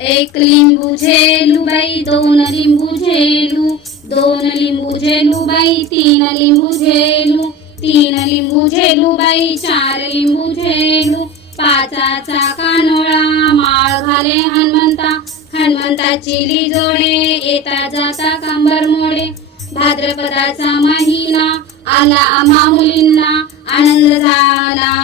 एक लिंबू झेलू बाई, दोन लिंबू झेलू, दोन लिंबू झेलू बाई, तीन लिंबू झेलू, तीन लिंबू झेलू बाई, चार लिंबू झेलू, पाचाचा कानोळा माळ घाले हनुमंता, हनुमंताची जोडे येता जाता कंबर मोडे. भाद्रपदाचा महिना आला आम्हा मुलींना आनंद झाला.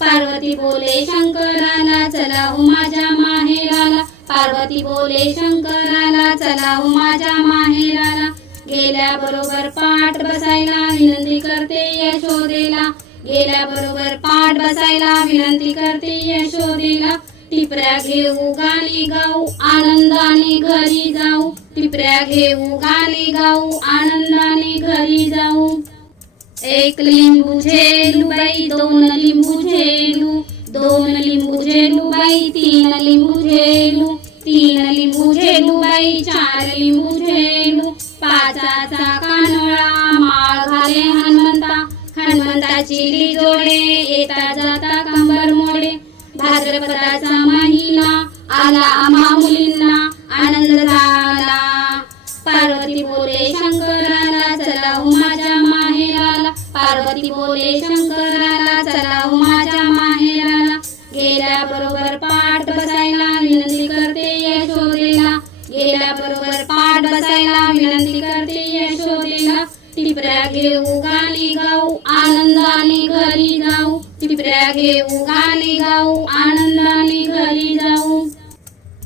पार्वती बोले शंकराला चला हो माझ्या माहेराला, पार्वती बोले शंकराला चला हो माझ्या माहेराला. गेल्या बरोबर पाठ बसायला विनंती करते यशोदेला, गेल्या बरोबर पाठ बसायला विनंती करते यशोदेला. टिपऱ्या घेऊ गाणे गाऊ आनंदाने घरी जाऊ, टिपऱ्या घेऊ गाणे गाऊ आनंदाने घरी जाऊ. एक लिंबू झेलू बाई, दोन लिंबू झेलू, दोन लिंबू झेलू बाई, तीन लिंबू झेलू, तीन लिंबू झेलू बाई, चार लिंबू झेलू, पाचाचा कानोळा माळ घाले हनुमंता, हनुमंताची जोडे येता जाता कंबर मोडे. भाद्रपदाचा महिना आला आम्हा मुलींना आनंद झाला. पार्वती बोले शंकराला चला हो माझ्या माहेराला, पार्वती बोले शंकराला चला हो माझ्या माहेराला. गेल्या बरोबर पाठ बसायला विनंती करते यशोदेला, गेल्या बरोबर पाठ बसायला विनंती करते यशोदेला. टिपऱ्या घेऊ गाणे गाऊ आनंदाने घरी जाऊ, टिपऱ्या घेऊ गाणे गाऊ आनंदाने घरी जाऊ.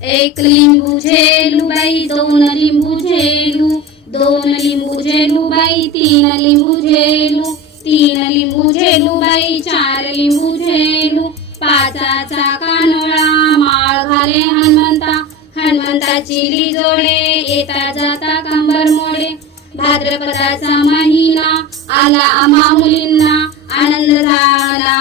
एक लिंबू झेलू बाई, दोन लिंबू झेलू, दोन लिंबू झेलू बाई, तीन लिंबू झेलू, तीन लिंबू झेलू बाई, चार लिंबू झेलू, पाचाचा कानोळा माळ घाले हनुमंता, हनुमंताची जोडे येता जाता कंबर मोडे. भाद्रपदाचा महिना आला आम्हा मुलींना आनंद झाला.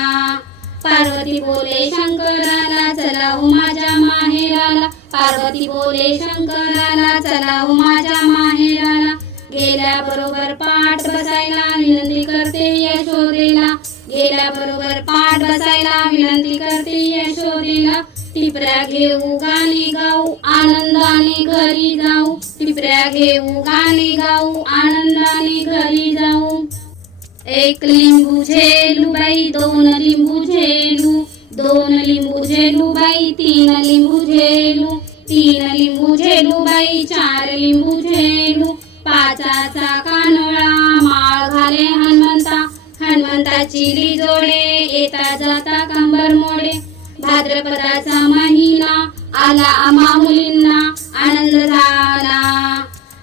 पार्वती बोले शंकराला चला हो माझ्या माहेराला, पार्वती बोले शंकराला चला हो माझ्या माहेराला. गेल्या बरोबर पाठ बसायला विनंती करते यशोदेला, गेल्या बरोबर पाठ बसायला विनंती करते यशोदेला. टिपऱ्या घेऊ गाणे गाऊ आनंदाने घरी जाऊ, टिपऱ्या घेऊ गाणे गाऊ आनंदाने घरी जाऊ. एक लिंबू झेलू बाई, दोन लिंबू झेलू, दोन लिंबू झेलू बाई, तीन लिंबू झेलू, तीन लिंबू झेलू बाई, चार लिंबू झेलू, पाचाचा कानोळा माळ घाले हनुमंता, हनुमंताची जोडे येता जाता कंबर मोडे. भाद्रपदाचा महिना आला आम्हा मुलींना आनंद झाला.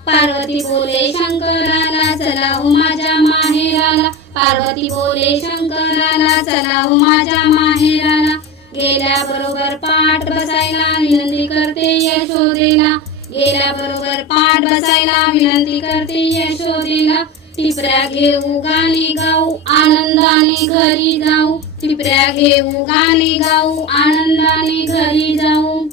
पार्वती बोले शंकराला चला हो माझ्या माहेराला, पार्वती बोले शंकराला चला हो माझ्या माहेराला. गेल्या बरोबर पाठ बसायला विनंती करते यशोदेला, गेल्या बरोबर पाठ बसायला विनंती करते यशोदेला. टिपऱ्या घेऊ गाणे गाऊ आनंदाने घरी जाऊ, टिपऱ्या घेऊ गाणे गाऊ आनंदाने घरी जाऊ.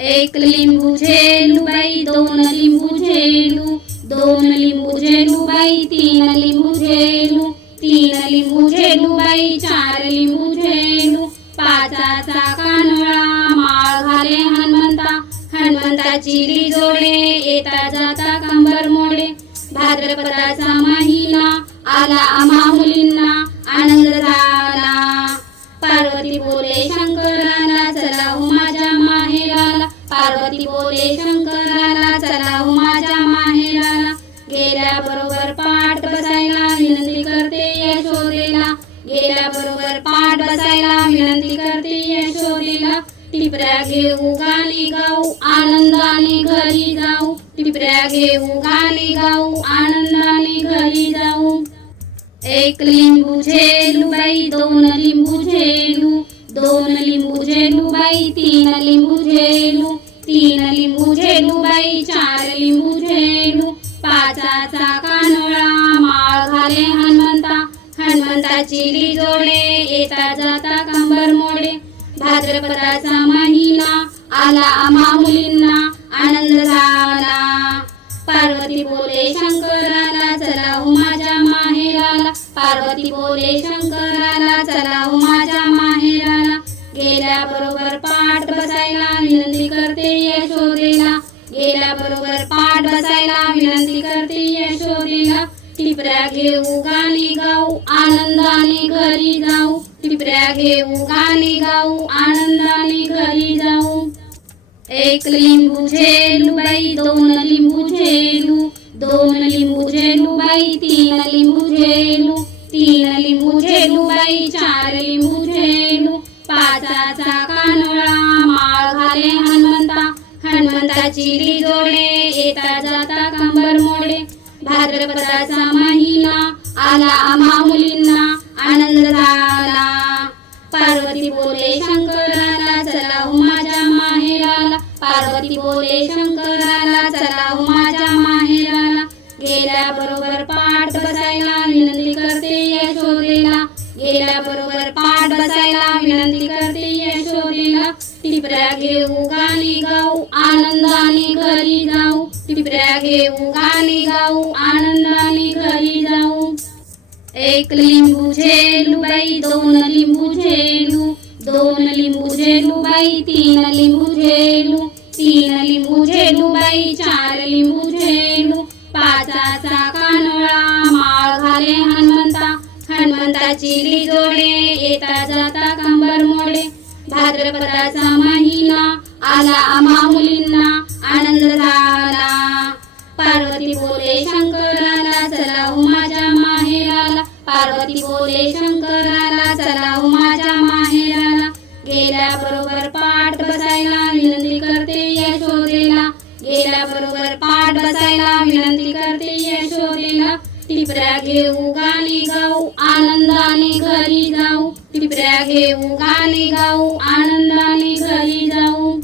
एक लिंबू झेलू बाई, दोन लिंबू झेलू, दोन लिंबू झेलू बाई, तीन लिंबू झेलू, तीन लिंबू झेलू बाई, चार लिंबू झेलू, पाचाचा कानोळा माळ घाले हनुमंता, हनुमंताची जोडे येता जाता कंबर मोडे. भाद्रपदाचा महिना आला आम्हा मुलींना आनंद झाला. पार्वती बोले शंकराला चला हो माझ्या माहेराला, पार्वती बोले शंकराला चला हो माझ्या माहेराला. गेल्या बरोबर पाठ बसायला विनंती करते यशोदेला, गेल्या बरोबर पाठ बसायला विनंती करते यशोदेला. टिपऱ्या घेऊ गाणे गाऊ आनंदाने घरी जाऊ, टिपऱ्या घेऊ गाणे गाऊ आनंदाने घरी जाऊ. एक लिंबू झेलू बाई, दोन लिंबू झेलू, दोन लिंबू झेलू बाई, तीन लिंबू झेलू, तीन लिंबू झेलू बाई, चार लिंबू झेलू, पाचाचा कानोळा माळ घाले हनुमंता, हनुमंताची जोडे येता जाता कंबर मोडे. भाद्रपदाचा महिना आला आम्हा मुलींना आनंद झाला. पार्वती बोले शंकराला चला हो माझ्या माहेराला, पार्वती बोले शंकराला चला हो माझ्या माहेराला. गेल्या बरोबर पाठ बसायला विनंती करते घेऊ गाणे गाऊ आनंदाने घरी जाऊ टिपऱ्या घेऊ गाणे गाऊ आनंदाने घरी जाऊ एक लिंबू झेलू बाई दोन लिंबू झेलू दोन लिंबू झेलू बाई तीन लिंबू झेलू तीन लिंबू झेलू बाई चार लिंबू झेलू पाचाचा कानोळा माळ घाले हनुमंता हनुमंताची जोडे येता जाता कंबर मोडे भाद्रपदाचा महिना आला आम्हा मुलींना आनंद झाला पार्वती बोले शंकराला चला हो माझ्या माहेराला पार्वती बोले शंकराला चला हो माझ्या माहेराला गेल्या बरोबर पाठ बसायला विनंती करते यशोदेला गेल्या बरोबर पाठ बसायला विनंती करते यशोदेला टिपऱ्या घेऊ गाणे गाऊ आनंदाने घरी जाऊ टिपऱ्या घेऊ गाणे गाऊ आनंदाने घरी जाऊ एक लिंबू झेलू बाई दोन लिंबू झेलू दोन लिंबू झेलू बाई तीन लिंबू झेलू तीन लिंबू झेलू बाई चार लिंबू झेलू पाचाचा कानोळा माळ घाले हनुमंता हनुमंताची जोडे येता जाता कंबर मोडे भाद्रपदाचा महिना आला आम्हा मुलींना आनंद झाला पार्वती बोले शंकराला चला हो माझ्या माहेराला पार्वती बोले शंकराला चला हो माझ्या माहेराला गेल्या बरोबर पाठ बसायला विनंती करते यशोदेला गेल्या बरोबर पाठ बसायला विनंती करते यशोदेला टिपऱ्या घेऊ गाणे गाऊ आनंदाने घरी जाऊ टिपऱ्या घेऊ गाणे गाऊ आनंदाने घरी जाऊ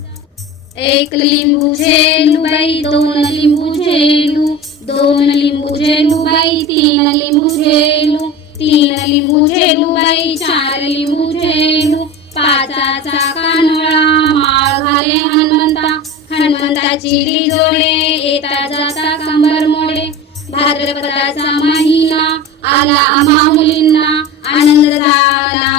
एक लिंबू झेलू बाई दोन लिंबू झेलू दोन लिंबू झेलू बाई तीन लिंबू झेलू तीन लिंबू झेलू बाई चार लिंबू झेलू पाचाचा कानोळा माळ घाले हनुमंता हनुमंताची जोडे येता जाता कंबर मोडे भाद्रपदाचा महिना आला आम्हा मुलींना आनंद झाला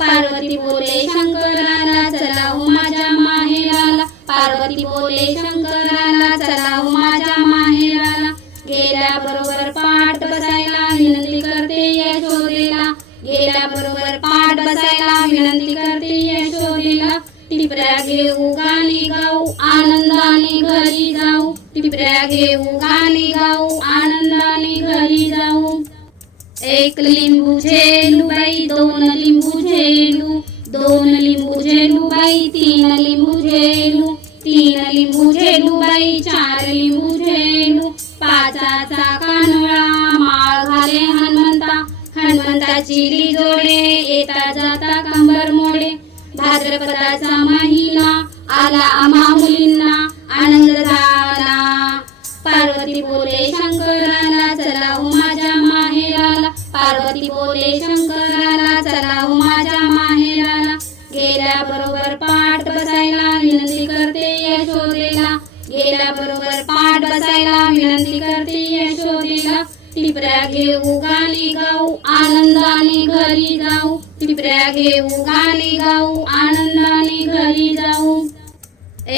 पार्वती बोले शंकराला चला हो माझ्या माहेराला पार्वती बोले शंकराला चला हो माझ्या माहेराला गेल्या बरोबर पाठ बसायला विनंती करते यशोदेला गेल्या बरोबर पाठ बसायला विनंती करते यशोदेला टिपऱ्या घेऊ गाणे गाऊ आनंदाने घरी जाऊ टिपऱ्या घेऊ गाणे गाऊ आनंदाने घरी जाऊ एक लिंबू झेलू बाई दोन लिंबू झेलू दोन लिंबू झेलू बाई तीन लिंबू झेलू तीन लिंबू झेलू बाई चार लिंबू झेलू पाचाचा कानोळा माळ घाले हनुमंता हनुमंताची जोडे येता जाता कंबर मोडे भाद्रपदाचा महिना आला आम्हा मुलींना आनंद झाला पार्वती बोले शंकराला चला हो माझ्या माहेराला पार्वती बोले शंकराला चला हो माझ्या माहेराला गेल्या बरोबर पाठ बसायला विनंती करते यशोदेला गेल्या बरोबर पाठ बसायला विनंती करते यशोदेला टिपऱ्या घेऊ गाणे गाऊ आनंदाने घरी जाऊ टिपऱ्या घेऊ गाणे गाऊ आनंदाने घरी जाऊ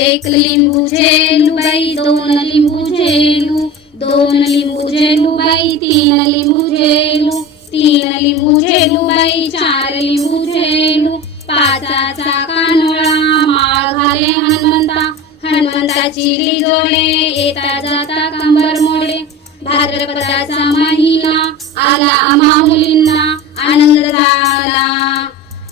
एक लिंबू झेलू बाई दोन लिंबू झेलू दोन लिंबू झेलू बाई तीन लिंबू झेलू तीन लिंबू झेलू बाई चार लिंबू झेलू पाचाचा कानोळा माळ घाले हनुमंता हनुमंताची जोडे येता जाता कंबर मोडे भाद्रपदाचा महिना आला आम्हा मुलींना आनंद झाला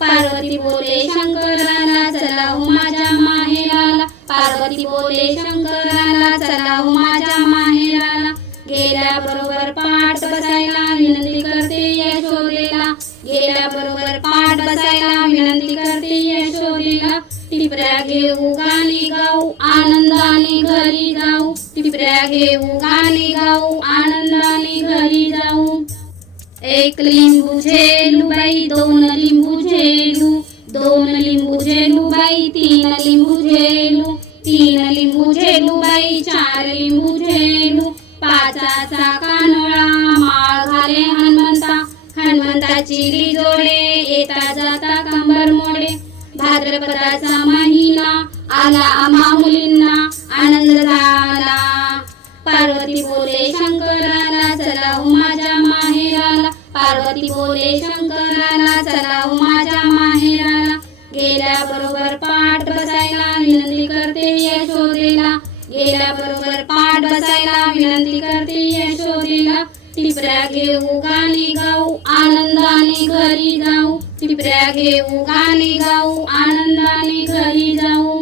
पार्वती बोले शंकराला चला हो माझ्या माहेराला पार्वती बोले शंकराला चला हो माझ्या माहेराला गेल्या बरोबर पाठ बसायला विनंती करते यशोदेला गेल्या बरोबर पाठ बसायला विनंती करते यशोदेला टिपऱ्या घेऊ गाणे गाऊ आनंदाने घरी जाऊ टिपऱ्या घेऊ गाणे गाऊ आनंदाने घरी जाऊ एक लिंबू झेलू बाई दोन लिंबू झेलू दोन लिंबू झेलू बाई तीन लिंबू झेलू तीन लिंबू झेलू बाई चार लिंबू झेलू पाचाचा कानोळा माळ घाले हनुमंता हनुमंताची जोडे येता जाता कंबर मोडे भाद्रपदाचा महिना आला आम्हा मुलींना आनंद झाला पार्वती बोले शंकराला चला हो माझ्या माहेराला पार्वती बोले शंकराला चलाव माझ्या माहेराला गेल्याबरोबर पाठ बसायला विनंती करते यशोदेला गेल्याबरोबर पाठ बसायला विनंती करते यशोदेला टिपऱ्या घेऊ गाणे गाऊ आनंदाने घरी जाऊ टिपऱ्या घेऊ गाणे गाऊ आनंदाने घरी जाऊ